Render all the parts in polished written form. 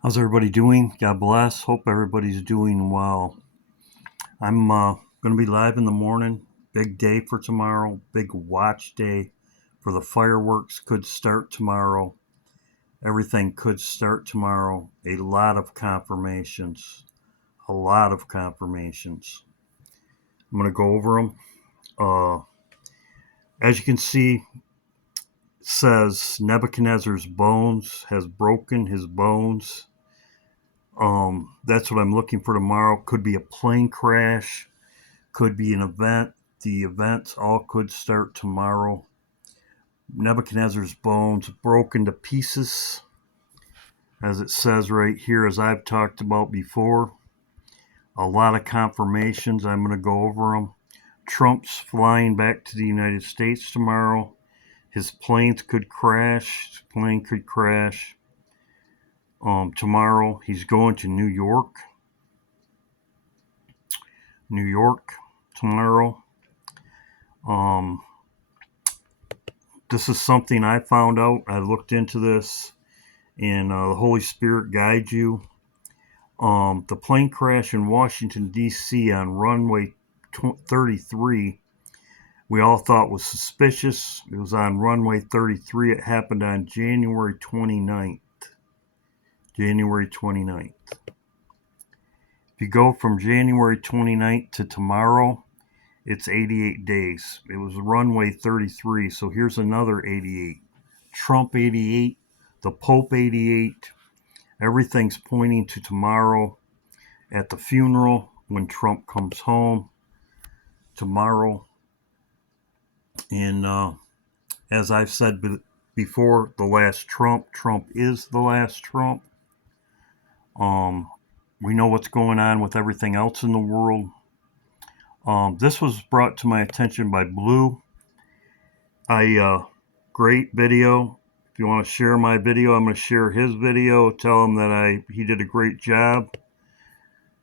How's everybody doing? God bless. Hope everybody's doing well. I'm going to be live in the morning. Big day for tomorrow. Big watch day for the fireworks. Could start tomorrow. Everything could start tomorrow. A lot of confirmations. A lot of confirmations. I'm going to go over them. As you can see, it says Nebuchadnezzar's bones has broken his bones. That's what I'm looking for tomorrow. Could be a plane crash, could be an event. The events all could start tomorrow. Nebuchadnezzar's bones broken to pieces, as it says right here, as I've talked about before. A lot of confirmations. I'm going to go over them. Trump's flying back to the United States tomorrow. His planes could crash. His plane could crash. Tomorrow he's going to New York. New York tomorrow. This is something I found out. I looked into this, and the Holy Spirit guides you. The plane crash in Washington, D.C. on runway 33, we all thought was suspicious. It was on runway 33. It happened on January 29th. January 29th. If you go from January 29th to tomorrow, it's 88 days. It was runway 33, so here's another 88. Trump 88, the Pope 88. Everything's pointing to tomorrow at the funeral when Trump comes home tomorrow. And as I've said before, the last Trump is the last Trump. We know what's going on with everything else in the world. This was brought to my attention by Blue. Great video. If you want to share my video, I'm going to share his video. Tell him that he did a great job.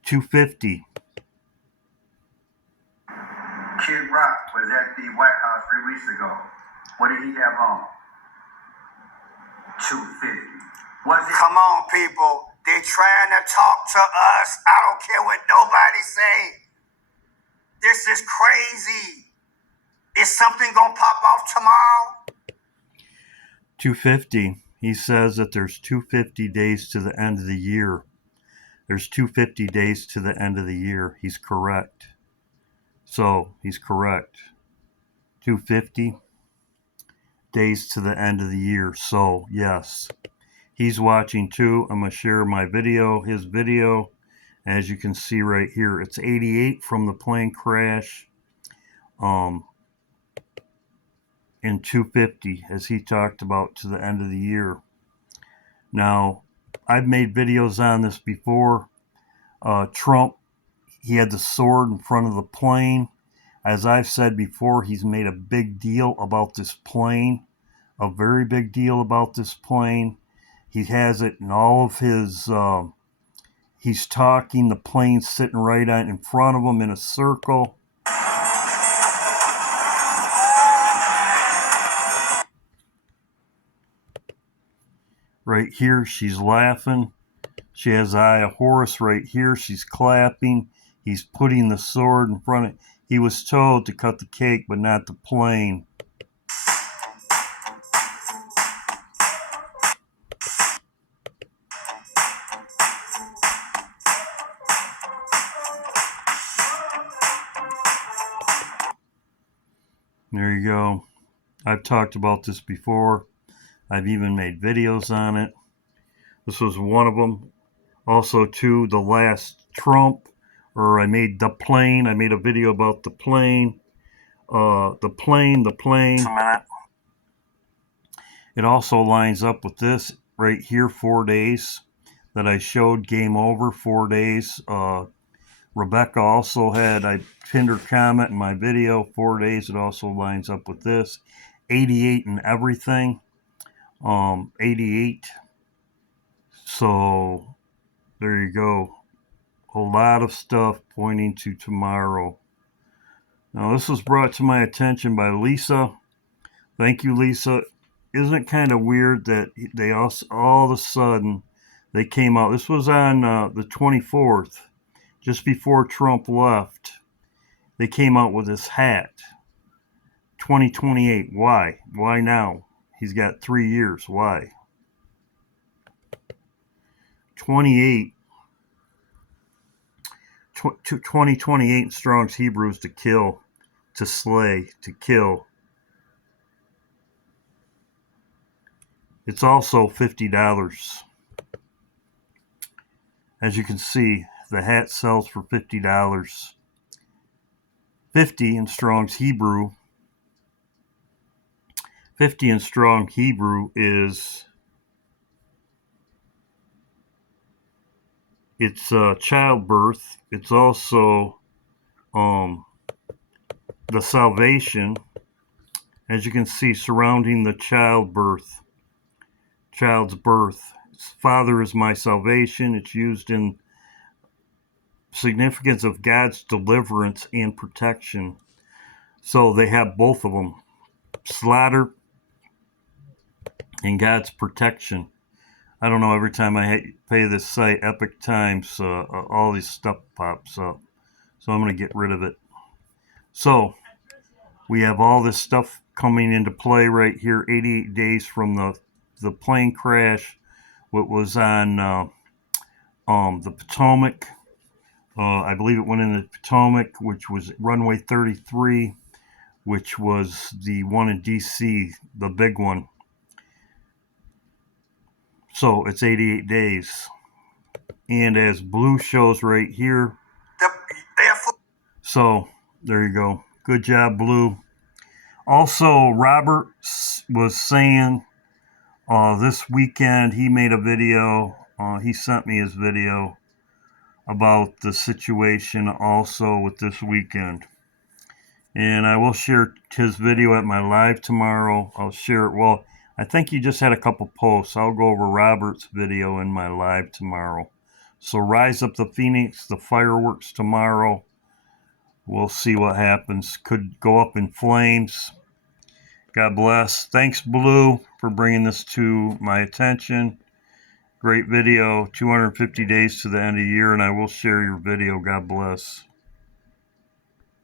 250. Kid Rock was at the White House 3 weeks ago. What did he have on? 250. Come on, people. They're trying to talk to us. I don't care what nobody say. This is crazy. Is something gonna pop off tomorrow? 250. He says that there's 250 days to the end of the year. There's 250 days to the end of the year. He's correct. So, he's correct. 250 days to the end of the year. So, yes. He's watching too. I'm going to share my video, his video. As you can see right here, it's 88 from the plane crash. And 250, as he talked about, to the end of the year. Now, I've made videos on this before. Trump, he had the sword in front of the plane. As I've said before, he's made a big deal about this plane, a very big deal about this plane. He has it in all of his, he's talking, the plane's sitting right in front of him in a circle. Right here, she's laughing. She has Eye of Horus right here. She's clapping. He's putting the sword in front of. He was told to cut the cake, but not the plane. There you go. I've talked about this before. I've even made videos on it. This was one of them. Also, too, the last Trump, or I made the plane. I made a video about the plane. The plane. It also lines up with this right here, 4 days that I showed. Game over, 4 days. Rebecca also had, I pinned her comment in my video, 4 days. It also lines up with this. 88 and everything. 88. So, there you go. A lot of stuff pointing to tomorrow. Now, this was brought to my attention by Lisa. Thank you, Lisa. Isn't it kind of weird that they also, all of a sudden, They came out. This was on the 24th, just before Trump left. They came out with this hat. 2028. Why? Why now? He's got 3 years. Why? 28. 2028 in Strong's Hebrew is to kill, to slay, to kill. It's also $50. As you can see, the hat sells for $50. 50 in Strong's Hebrew. 50 in Strong Hebrew is it's childbirth. It's also the salvation, as you can see, surrounding the child's birth. Father is my salvation. It's used in significance of God's deliverance and protection. So they have both of them, slaughter and God's protection. I don't know, every time I pay this site, Epic Times, all this stuff pops up. So I'm going to get rid of it. So we have all this stuff coming into play right here, 88 days from the plane crash, what was on the Potomac. I believe it went in the Potomac, which was runway 33, which was the one in D.C., the big one. So it's 88 days. And as blue shows right here. So there you go. Good job, Blue. Also, Robert was saying this weekend he made a video. He sent me his video about the situation also with this weekend. And I will share his video at my live tomorrow. I'll share it. Well, I think he just had a couple posts. I'll go over Robert's video in my live tomorrow. So Rise Up the Phoenix, the fireworks tomorrow. We'll see what happens. Could go up in flames. God bless. Thanks, Blue, for bringing this to my attention. Great video. 250 days to the end of the year, and I will share your video. God bless.